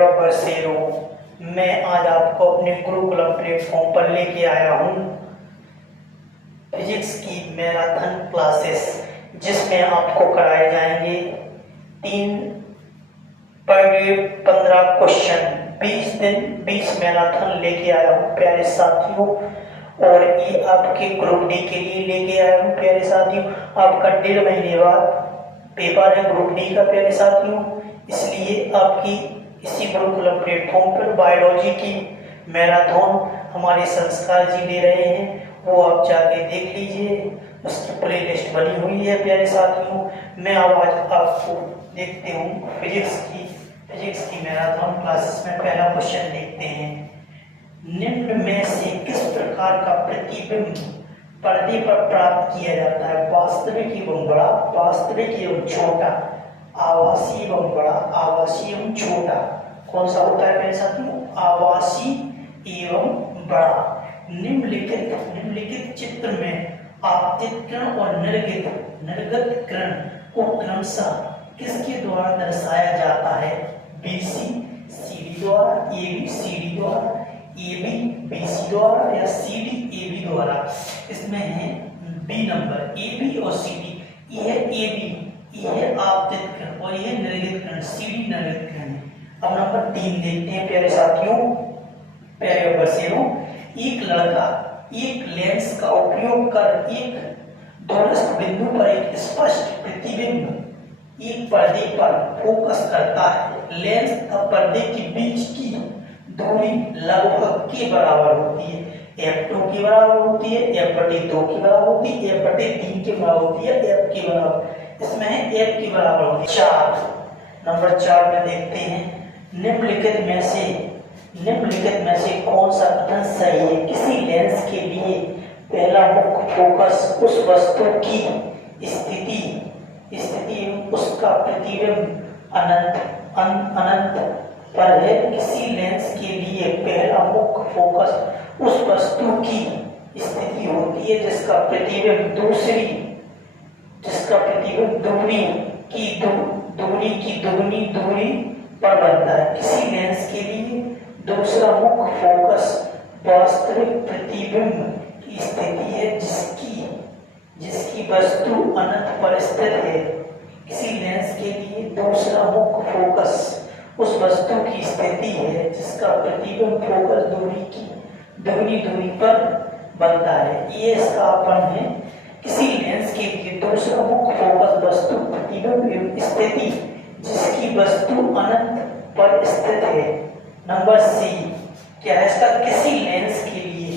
बब्बर शेरों, मैं आज आपको अपने गुरुकुलम प्लेटफॉर्म पर लेके आया हूँ फिजिक्स की मैराथन क्लासेस, जिसमें आपको कराए जाएंगे 3 पर डे 15 क्वेश्चन। 20 दिन 20 मैराथन लेके आया हूँ प्यारे साथियों, और ये आपके ग्रुप डी के लिए लेके आया हूँ प्यारे साथियों। आपका 1.5 महीने बाद पेपर है ग्रुप डी का प्यारे साथियों, इसलिए आपकी इसी गुरुकुलम प्लेटफॉर्म पर बायोलॉजी की मैराथन हमारे संस्कार जी ले रहे हैं, वो आप जाके देख लीजिए, उसकी प्ले लिस्ट बनी हुई है प्यारे साथियों। मैं आज आपको देखते हूँ फिजिक्स की मैराथन क्लासेस में पहला क्वेश्चन देखते हैं। निम्न में से किस प्रकार का प्रतिबिंब पर्दे पर प्राप्त किया जाता है? वास्तविक एवं बड़ा, वास्तविक एवं छोटा, आभासी एवं बड़ा, आभासी एवं छोटा। कौन सा होता है मेरे साथियों? आभासी एवं बड़ा। निम्नलिखित चित्र में आपतित किरण और निर्गत किरण को क्रमशः किसके द्वारा दर्शाया जाता है? बीसी सीडी द्वारा, एबी सीडी द्वारा, एबी बीसी द्वारा या सीडी एबी द्वारा। इसमें है बी नंबर, एबी और सीडी। यह एबी, यह आपतित किरण और यह निर्गत किरण, सीडी निर्गत किरण है। अब नंबर 3 देखते हैं प्यारे साथियों, प्यारे बच्चों। एक लड़का एक लेंस का उपयोग कर एक दूरस्थ बिंदु पर एक स्पष्ट प्रतिबिंब एक पर्दे पर फोकस करता है। लेंस तथा पर्दे के बीच की दूरी लगभग के बराबर होती है। f2 के बराबर होती है, f/2 के बराबर होती है, f/3 के बराबर होती है, f के बराबर। इसमें है f के बराबर होती है 4। नंबर 4 में देखते हैं, निम्नलिखित में से कौन सा कथन सही है? किसी लेंस के लिए पहला मुख्य फोकस उस वस्तु की स्थिति उसका प्रतिबिंब अनंत पर है। किसी लेंस के लिए पहला मुख्य फोकस उस वस्तु की स्थिति होती है जिसका प्रतिबिंब दूरी की दुगनी दूरी पर बनता है। किसी लेंस के लिए दूसरा मुख्य फोकस वास्तविक प्रतिबिंब की स्थिति है जिसकी वस्तु अनंत पर स्थित है। किसी लेंस के लिए दूसरा मुख्य फोकस उस वस्तु की स्थिति है जिसका प्रतिबिंब फोकस दूरी की दुगनी दूरी पर बनता है। ये इसका अपन है। किसी लेंस के लिए दूसरा मुख्य फोकस वस्तु प्रतिबिंब स्थिति जिसकी वस्तु अनंत पर स्थित है। नंबर सी क्या है इसका? किसी लेंस के लिए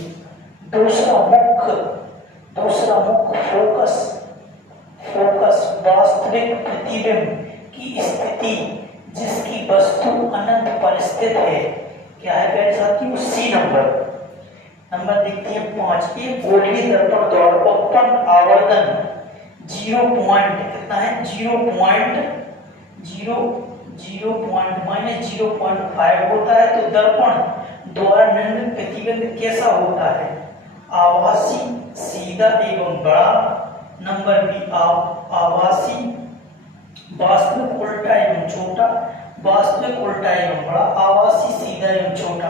दूसरा मुख्य फोकस वास्तविक प्रतिबिंब की स्थिति जिसकी वस्तु अनंत पर स्थित है। क्या है प्यारे साथियों? सी नंबर देखते हैं 5। एक गोलीय दर्पण द्वारा उत्पन्न आवर्धन 0.5 होता है, तो दर्पण द्वारा निर्मित प्रतिबिंब कैसा होता है? आभासी, सीधा एवं बड़ा। नंबर बी आभासी, वास्तविक उल्टा एवं छोटा, वास्तविक उल्टा एवं बड़ा, आभासी सीधा एवं छोटा।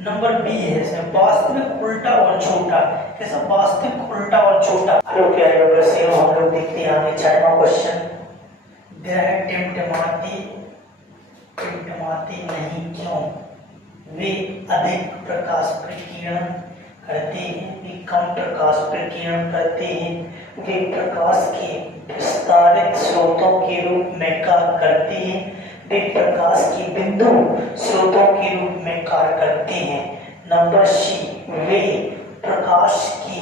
नंबर बी है इसमें वास्तविक उल्टा और छोटा। कैसा? वास्तविक उल्टा और छोटा। हेलो प्यारे बच्चों, हम लोग देखते हैं आगे 6वां क्वेश्चन। ग्रह टिमटिमाते नहीं क्यों? वे अधिक प्रकाश प्रकीर्णन करते हैं, वे कम प्रकाश प्रकीर्णन करते हैं, वे प्रकाश के विस्तारित स्रोतों के रूप में कार्य करते हैं, वे प्रकाश के बिंदु स्रोतों के रूप में कार्य करते हैं। नंबर सी, वे प्रकाश के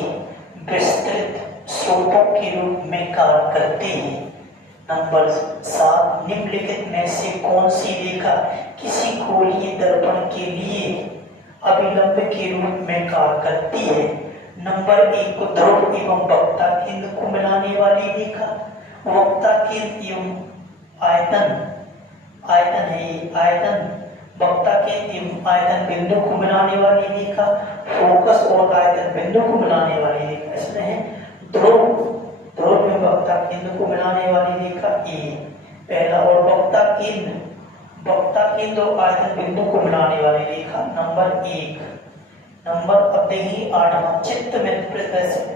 विस्तृत स्रोतों के रूप में कार्य करते हैं। नंबर 7, निम्नलिखित में से कौन सी रेखा किसी गोलीय दर्पण के लिए अभिलंब के रूप में कार्य करती है? नंबर 1 को ध्रुव एवं वक्ता केंद्र को मिलाने वाली रेखा, वक्ता केंद्र एवं आयतन है आयतन, वक्ता केंद्र एवं आयतन बिंदु को मिलाने वाली रेखा, फोकस और आयतन बिंदु को मिलाने वाली रेखा। इसमें है ध्रुव में वक्ता केंद्र को मिलाने वाली रेखा ए पहला, और वक्ता केंद्र वक्ता केंद्र और आयतन बिंदु को मिलाने वाली रेखा नंबर 1। नंबर अब देखिए 8वां, चित्र में प्रदर्शित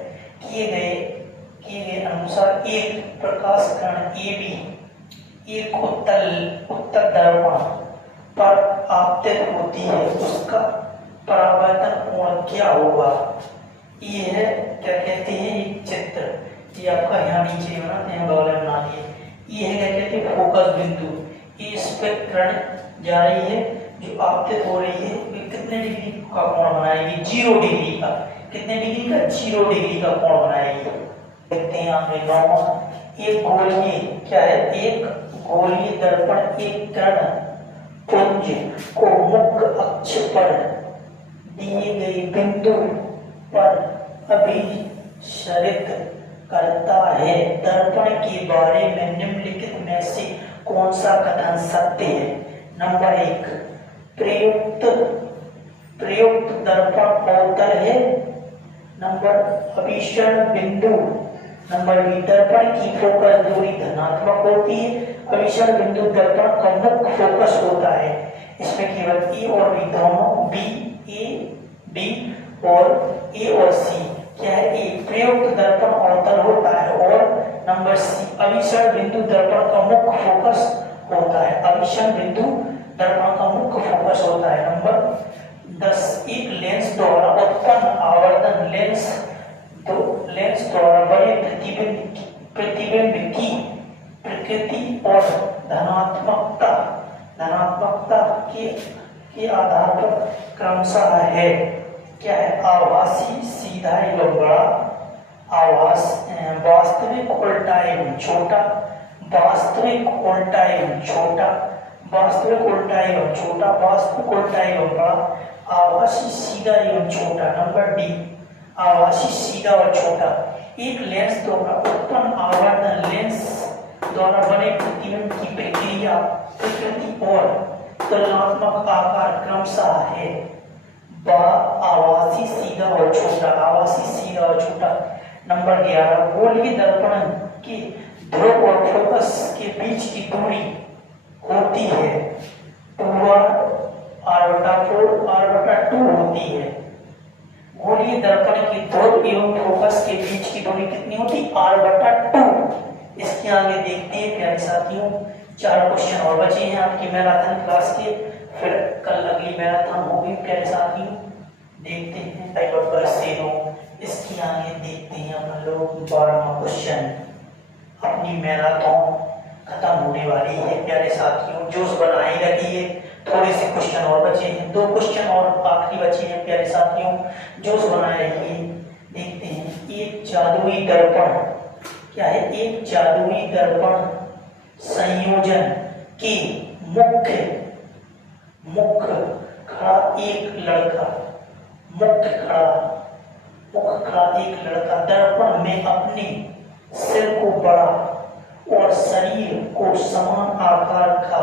किए गए अनुसार एक प्रकाश किरण AB एक उत्तर दर्पण पर आपतित होती है, उसका परावर्तन कोण क्या होगा। ये है क्या कहते हैं एक चित्र, ये आपका यहाँ नीचे बनाते हैं बगल में बना दिए। ये है क्या कहते हैं फोकस बिंदु, ये इस पर किरण जा रही है जो आपतित हो रही है, कितने डिग्री का कोण बनाएगी, 0 डिग्री का। कितने डिग्री का, 0 डिग्री का कोण बनाएगी। देखते हैं आप एक गोलीय क्या है, एक गोलीय दर्पण एक किरण पुंज को मुख्य अक्ष पर दिए गए बिंदु पर अभिसरित करता है। दर्पण के बारे में निम्नलिखित में से कौन सा कथन सत्य है। नंबर 1, प्रयुक्त दर्पण अवतल है। नंबर अभिसरण बिंदु। नंबर बी, दर्पण की फोकस दूरी धनात्मक होती है। अभिसरण बिंदु दर्पण का मुख्य फोकस होता है। इसमें केवल ए और बी दोनों, बी और सी क्या है, ए प्रयुक्त दर्पण अवतल होता है और नंबर सी अभिसरण बिंदु दर्पण का मुख्य फोकस होता है। अभिसरण बिंदु दर्पण का मुख्य फोकस होता है। नंबर 10, एक लेंस द्वारा उत्पन्न आवर्धन लेंस द्वारा बने प्रतिबिंब की प्रकृति और धनात्मकता के आधार पर क्रमशः है क्या है, आभासी, सीधा एवं बड़ा, वास्तविक उल्टा एवं छोटा, वास्तविक उल्टा एवं छोटा, वास्तविक उल्टा एवं बड़ा, आभासी, सीधा एवं छोटा। नंबर डी, आभासी, सीधा और छोटा। एक लेंस द्वारा उत्पन्न आवर्धन लेंस द्वारा बने प्रतिबिंब की प्रकृति और तुलनात्मक आकार क्रमशः है आभासी, सीधा और छोटा, आभासी, सीधा और छोटा। नंबर 11, गोलीय दर्पण के ध्रुव और फोकस के बीच की दूरी होती है 2r/4r/2 होती है। गोलीय दर्पण के ध्रुव एवं फोकस के बीच की दूरी कितनी होती है, r/2। इसके आगे देखते हैं प्यारे साथियों, 4 क्वेश्चन और बचे हैं आपकी मैराथन क्लास के, फिर कल अगली मैराथन होगी प्यारे साथियों। देखते हैं इसके आगे देखते हैं हम लोग 12वां क्वेश्चन। अपनी मैराथन खत्म होने वाली है प्यारे साथियों, जोश बनाए रखिए। थोड़े से क्वेश्चन और बचे हैं, 2 क्वेश्चन और आखिरी बचे हैं प्यारे साथियों, जोश बनाए रखिए। देखते हैं, एक जादुई दर्पण क्या है, एक जादुई दर्पण संयोजन के मुख्य खड़ा एक लड़का दर्पण में अपने सिर को बड़ा और शरीर को समान आकार का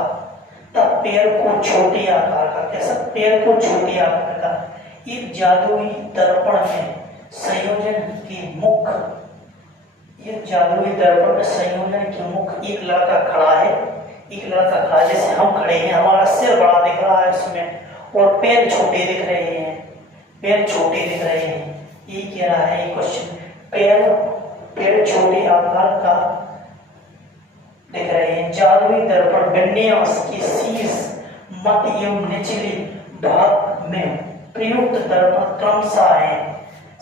तब पैर को छोटे आकार का, कैसा, पैर को छोटे आकार का एक जादुई दर्पण में संयोजन के मुख्य एक लड़का खड़ा है, जैसे हम खड़े हैं, हमारा सिर बड़ा दिख रहा है इसमें और पैर छोटे दिख रहे हैं, ये कह रहा है क्वेश्चन, पैर छोटे आकार का दिख रहे हैं। जादुई दर्पण विन्यास के शीर्ष, मध्य एवं निचले भाग में प्रयुक्त दर्पण क्रमशः है।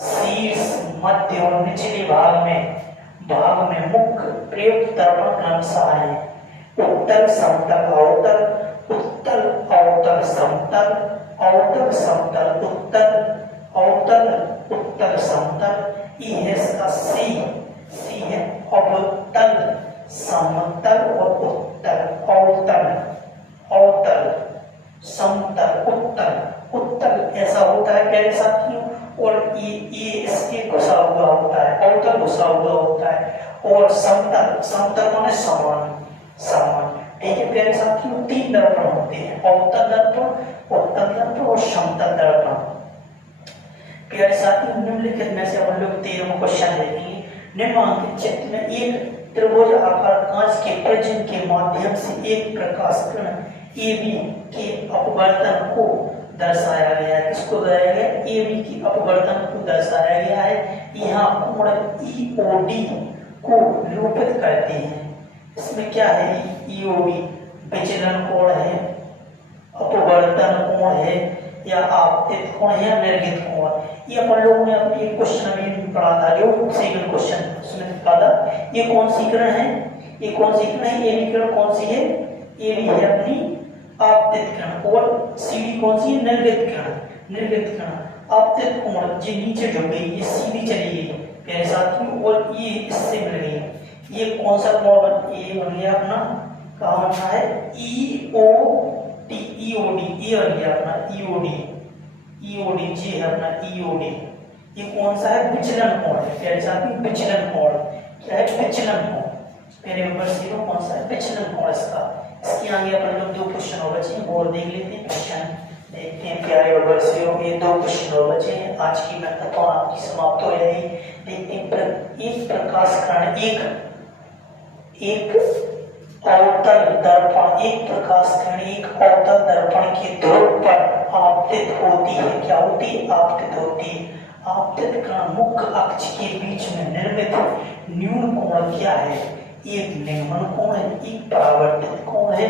शीर्ष, मध्य और निचले भाग में मुख्य प्रयुक्त दर्पण क्रमशः है। उत्तल, समतल, अवतल, उत्तल, अवतल, समतल, अवतल, समतल, उत्तल, समतल। ये है इसका सी है अवतल, समतल और अवतल, समतल, उत्तल ऐसा होता है प्यारे साथियों, और ये इसके घुसा हुआ होता है, अवतल घुसा हुआ होता है, और समतल माने समान। ठीक है प्यारे साथियों, 3 दर्पण होते हैं, अवतल दर्पण, उत्तल दर्पण और समतल दर्पण। प्यारे साथियों, निम्नलिखित में से हम लोग 13वां क्वेश्चन देखेंगे। निम्नांकित चित्र में एक त्रिभुज आकार कांच के प्रिज्म के माध्यम से एक प्रकाश किरण ए बी के अपवर्तन को दर्शाया गया है। किसको दर्शाया गया? ए बी की अपवर्तन को दर्शाया गया है। यहाँ कोण ईओडी को निरूपित करते हैं। इसमें क्या है? ईओडी विचलन कोण है, अपवर्तन कोण है, या आपतित कोण है, या निर्गित कोण। ये अपन लोगों ने अपने एक क्वेश्चन अभी पढ़ा था, जो सेकंड क्वेश्चन उसमें लिखा था। ये कौन सी किरण है? ये कौन सी किरण है? ए बी किरण कौन सी है? ए बी है अपनी आपतित किरण, और सी डी कौन सी है? निर्गित किरण। निर्गित किरण आपतित कोण जो नीचे झुक गई, ये सीधी चली गई प्यारे साथियों, और ये इससे मिल गई। ये कौन सा कोण बन? ये बन गया अपना, कहाँ बनना है? ईओडी, ईओडी, ये बन गया अपना ईओडी। ईओडी जी है अपना ईओडी। ये कौन सा है? विचलन कोण है प्यारे साथियों, विचलन कोण। क्या है? विचलन कोण। मेरे नंबर 0 कौन सा है? विचलन कोण इसका। इसके आगे अपन लोग 2 क्वेश्चन और बचे हैं, और देख लेते हैं। क्वेश्चन देखते हैं प्यारे नंबर 0 में 2 क्वेश्चन और बचे हैं। आज की मैराथन आपकी समाप्त हो जाएगी। देखते हैं, एक प्रकाश कण एक अवतल दर्पण, एक प्रकाश किरण एक अवतल दर्पण के ध्रुव पर आपतित होती है। क्या होती है? आपतित होती है। आपतित किरण मुख्य अक्ष के बीच में निर्मित न्यून कोण क्या है? एक निगमन कोण है, एक परावर्तित कोण है,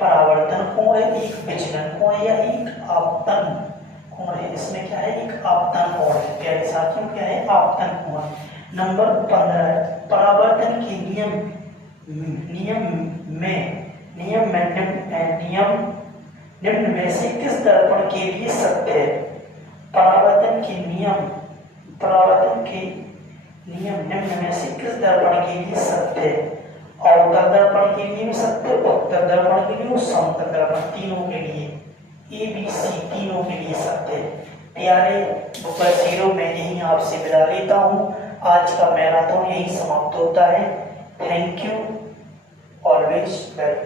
परावर्तन कोण है, एक विचलन कोण है, या एक आपतन कोण है। इसमें क्या है? एक आपतन कोण है प्यारे साथियों। क्या है? आपतन कोण। नंबर 15 परावर्तन के नियम निम्न में से किस दर्पण के लिए सत्य है? परावर्तन के नियम निम्न में से किस दर्पण के लिए सत्य है? अवतल दर्पण के लिए भी सत्य, उत्तल दर्पण के लिए और समतल दर्पण, तीनों के लिए, ए बी सी तीनों के लिए सत्य है। प्यारे नंबर 0 में यही आपसे विदा लेता हूँ। आज का मैराथन यही समाप्त होता है। Thank you, always welcome.